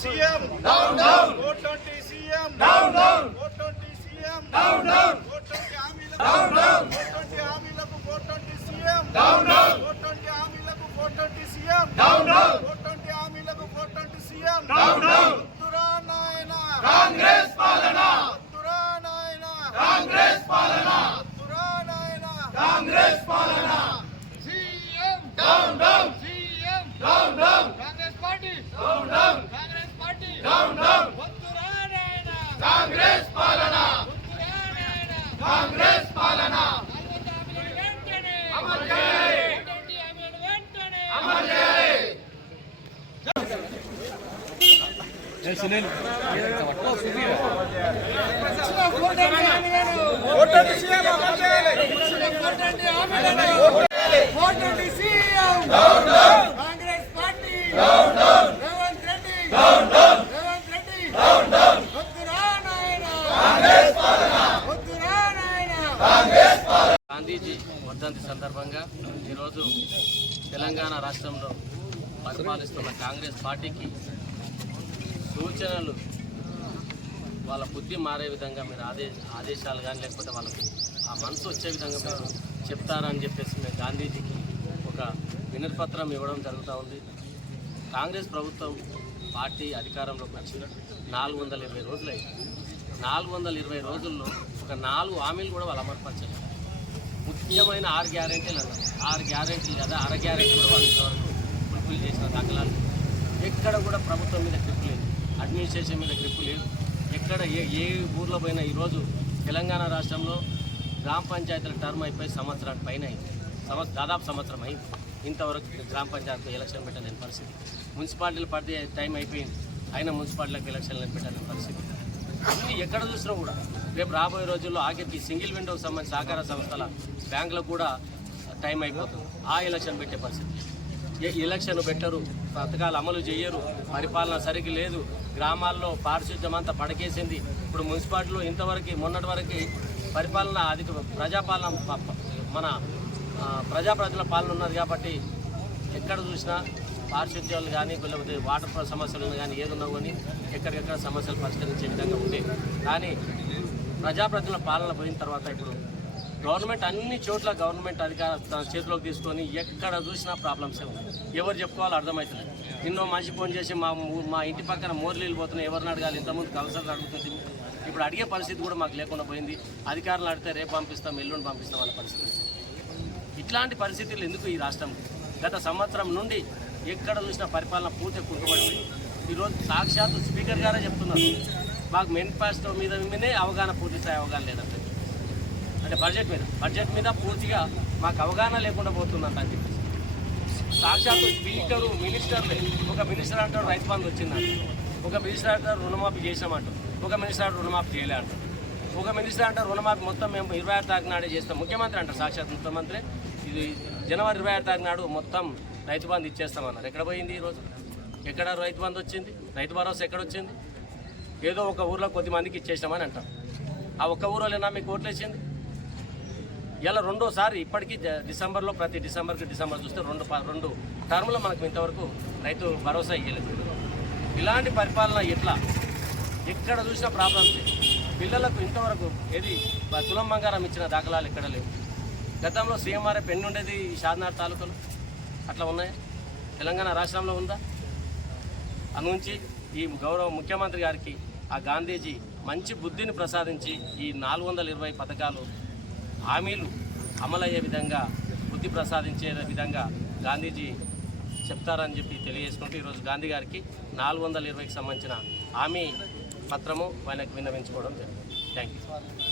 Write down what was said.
CM down down vote down, TCM down down vote down. TCM down down vote down, Amila down down vote down. Amila down, on down down Congress party Revanth Reddy Revanth Reddy వద్దురా వద్దురా గాంధీజీ వర్ధంతి సందర్భంగా ఈరోజు తెలంగాణ రాష్ట్రంలో పరిపాలిస్తున్న కాంగ్రెస్ పార్టీకి సూచనలు వాళ్ళ బుద్ధి మారే విధంగా మీరు ఆదే ఆదేశాలు కానీ లేకపోతే వాళ్ళకి ఆ మనసు వచ్చే విధంగా మీరు చెప్తారని చెప్పేసి మేము గాంధీజీకి ఒక వినతిపత్రం ఇవ్వడం జరుగుతూ ఉంది. కాంగ్రెస్ ప్రభుత్వం పార్టీ అధికారంలోకి వచ్చిన నాలుగు వందల ఇరవై రోజులు అయింది. నాలుగు వందల ఇరవై రోజుల్లో ఒక నాలుగు హామీలు కూడా వాళ్ళు అమర్పరచారు ముఖ్యమైన ఆరు గ్యారెంటీలు అన్నారు. ఆరు గ్యారెంటీలు కదా అర గ్యారెంటీ కూడా వాళ్ళు ఇంతవరకు ఫుల్ఫిల్ చేసిన దాఖలాలు. ఎక్కడ కూడా ప్రభుత్వం మీద అడ్మినిస్ట్రేషన్ మీద గ్రిప్ లేదు. ఎక్కడ ఏ ఏ ఊర్లో పోయినా ఈరోజు తెలంగాణ రాష్ట్రంలో గ్రామ పంచాయతీల టర్మ్ అయిపోయి సంవత్సరానికి పైన అయింది. సంవత్సరం దాదాపు సంవత్సరం అయింది. ఇంతవరకు గ్రామ పంచాయతీ ఎలక్షన్ పెట్టలేని పరిస్థితి. మున్సిపాలిటీలు పడితే టైం అయిపోయింది. అయినా మున్సిపాలిటీలకు ఎలక్షన్లు పెట్టలేని పరిస్థితి. ఎక్కడ చూసినా కూడా రేపు రాబోయే రోజుల్లో ఆఖరికి సింగిల్ విండోకి సంబంధించి సహకార సంస్థల బ్యాంకులకు కూడా టైం అయిపోతుంది. ఆ ఎలక్షన్ పెట్టే పరిస్థితి. ఎలక్షన్ పెట్టరు పథకాలు అమలు చేయరు పరిపాలన సరిగ్గా లేదు గ్రామాల్లో పారిశుద్ధ్యం అంతా పడకేసింది. ఇప్పుడు మున్సిపాలిటీలో ఇంతవరకు మొన్నటి వరకు పరిపాలన అధిక ప్రజాపాలన ప- మన ఆ, పాలన ఉన్నది కాబట్టి ఎక్కడ చూసినా పారిశుద్ధ్యాలు కానీ లేకపోతే వాటర్ సమస్యలు కానీ ఏదున్నా కానీ ఎక్కడికెక్కడ సమస్యలు పరిష్కరించే విధంగా ఉంది కానీ ప్రజాప్రతినిధుల పాలన పోయిన తర్వాత ఇప్పుడు గవర్నమెంట్ అన్ని చోట్ల గవర్నమెంట్ అధికార తన చేతిలోకి తీసుకొని ఎక్కడ చూసినా ప్రాబ్లమ్స్ ఉన్నాయి ఎవరు చెప్పుకోవాలో అర్థమవుతుంది నిన్నో మనిషి ఫోన్ చేసి మా మా ఇంటి పక్కన మోర్లీలు పోతున్నాయి ఎవరిని అడగాలి? ఇంతకుముందు కౌన్సిలర్ అడుగుతుంది ఇప్పుడు అడిగే పరిస్థితి కూడా మాకు లేకుండా పోయింది. అధికారులు అడిగితే రేపు పంపిస్తాం ఎల్లుండి పంపిస్తాం అనే పరిస్థితి ఇట్లాంటి పరిస్థితులు ఎందుకు ఈ రాష్ట్రం గత సంవత్సరం నుండి ఎక్కడ చూసినా పరిపాలన పూర్తి కుంటుపడిపోయింది ఈరోజు సాక్షాత్తు స్పీకర్ గారే చెప్తున్నారు. మాకు మేనిఫెస్టో మీద మీదనే అవగాహన పూర్తి స్థాయి అవగాహన లేదంటే. అంటే బడ్జెట్ మీద. బడ్జెట్ మీద పూర్తిగా మాకు అవగాహన లేకుండా పోతుందంట అని చెప్పేసి. సాక్షాత్ స్పీకరు మినిస్టర్లే. ఒక మినిస్టర్ అంటాడు రైతు బంధు వచ్చిందంట. ఒక మినిస్టర్ అంటారు రుణమాఫీ చేసామంట ఒక మినిస్టర్ రుణమాఫీ చేయలే అంట ఒక మినిస్టర్ అంటారు రుణమాఫీ మొత్తం మేము ఇరవై ఆరు తారీఖు నాడే చేస్తాం. ముఖ్యమంత్రి అంటారు సాక్షాత్ ముఖ్యమంత్రి. ఇది జనవరి ఇరవై ఆరు తారీఖు నాడు మొత్తం రైతు బంధు ఇచ్చేస్తామన్నారు. ఎక్కడ పోయింది ఈరోజు ఎక్కడ రైతు బంధు వచ్చింది? రైతు భరోసా ఎక్కడ వచ్చింది? ఏదో ఒక ఊర్లో కొద్ది మందికి ఇచ్చేసామని అంటాం. ఆ ఒక్క ఊరోలేనా మీకు ఓట్లు వేసింది ఇలా రెండోసారి ఇప్పటికీ డిసెంబర్లో ప్రతి డిసెంబర్కి డిసెంబర్ చూస్తే రెండు రెండు టర్ములు మనకు ఇంతవరకు రైతు భరోసా ఇవ్వలేదు ఇలాంటి పరిపాలన ఎట్లా? ఎక్కడ చూసినా ప్రాబ్లమ్స్ పిల్లలకు ఇంతవరకు ఏది తులం బంగారం ఇచ్చిన దాఖలాలు ఎక్కడ లేవు. గతంలో సీఎంఆర్ఎఫ్ ఎన్ని ఉండేది ఈ షాద్నగర్ తాలూకాలో? అట్లా ఉన్నాయా? తెలంగాణ రాష్ట్రంలో ఉందా? నుంచి ఈ గౌరవ ముఖ్యమంత్రి గారికి ఆ గాంధీజీ మంచి బుద్ధిని ప్రసాదించి ఈ నాలుగు వందల ఇరవై పథకాలు హామీలు అమలయ్యే విధంగా బుద్ధి ప్రసాదించే విధంగా గాంధీజీ చెప్తారని చెప్పి తెలియజేసుకుంటూ ఈరోజు గాంధీ గారికి నాలుగు వందల ఇరవైకి సంబంధించిన హామీ పత్రము ఆయనకు విన్నవించుకోవడం జరిగింది. Thank you